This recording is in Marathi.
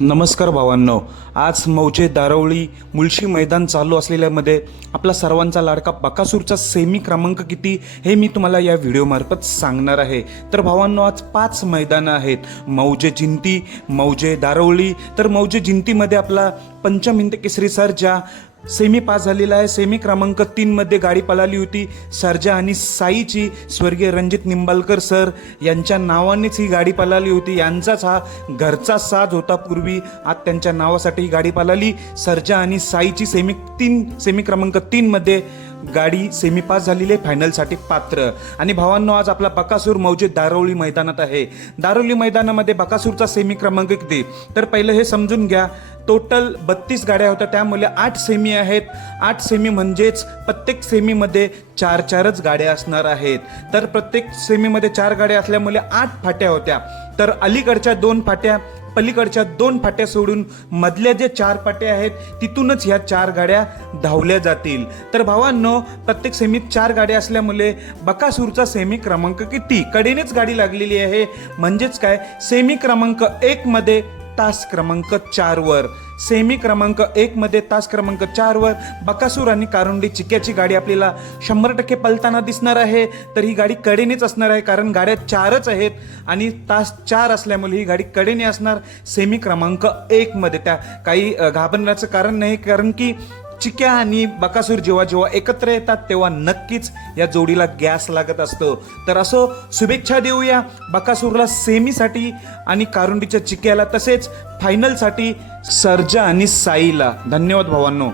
नमस्कार भावांनो. आज मौजे दारवळी मुळशी मैदान चालू असलेल्यामध्ये आपला सर्वांचा लाडका बकासूरचा सेमी क्रमांक किती हे मी तुम्हाला या व्हिडिओमार्फत सांगणार आहे. तर भावांनो आज पाच मैदानं आहेत. मौजे जिंती मौजे दारवळी. तर मौजे जिंतीमध्ये आपला पंचमहिंद केसरी सर ज्या सेमी पास झालेला आहे. सेमी क्रमांक तीनमध्ये गाडी पळाली होती. सर्जा आणि साईची स्वर्गीय रणजित निंबालकर सर यांच्या नावानेच ही गाडी पळाली होती. यांचाच हा घरचा साज होता पूर्वी. आज त्यांच्या नावासाठी ही गाडी पळाली. सर्जा आणि साईची सेमी तीन सेमी क्रमांक तीनमध्ये गाडी सेमीपास झालेली आहे फायनलसाठी पात्र. आणि भावांनो आज आपला बकासूर मौजे दारोली मैदानात आहे. दारोली मैदानामध्ये बकासूरचा सेमी क्रमांक किती तर पहिलं हे समजून घ्या. टोटल बत्तीस गाड्या होत्या. त्यामुळे आठ सेमी आहेत. आठ सेमी म्हणजेच प्रत्येक सेमीमध्ये चार चारच गाड्या असणार आहेत. तर प्रत्येक सेमीमध्ये चार गाड्या असल्यामुळे आठ फाट्या होत्या. तर अलीकडच्या दोन फाट्या पलीकडच्या दोन फाट्या सोडून मधल्या जे चार फाट्या आहेत तिथूनच ह्या चार गाड्या धावल्या जातील. तर भावांनो प्रत्येक सेमीत चार गाड्या असल्यामुळे बकासूरचा सेमी क्रमांक किती? कडेनेच गाडी लागलेली आहे. म्हणजेच काय? सेमी क्रमांक एकमध्ये तास क्रमांक चार वर सेमी क्रमांक एक मध्ये तास क्रमांक चार वर बकासूर आणि कारुंडी चिक्याची गाडी आपल्याला शंभर टक्के पलताना दिसणार आहे. तर ही गाडी कडेनेच असणार आहे कारण गाड्या चारच आहेत आणि तास चार असल्यामुळे ही गाडी कडेने असणार. सेमी क्रमांक एक मध्ये. त्या काही घाबरण्याचं कारण नाही कारण की चिक्या आणि बकासूर जेव्हा जेव्हा एकत्र येतात तेव्हा नक्कीच या जोडीला गॅस लागत असतो. तर असो शुभेच्छा देऊया बकासूरला सेमीसाठी आणि कारुंडीच्या चिक्याला तसेच फायनलसाठी सर्जा आणि साईला. धन्यवाद भावांनो.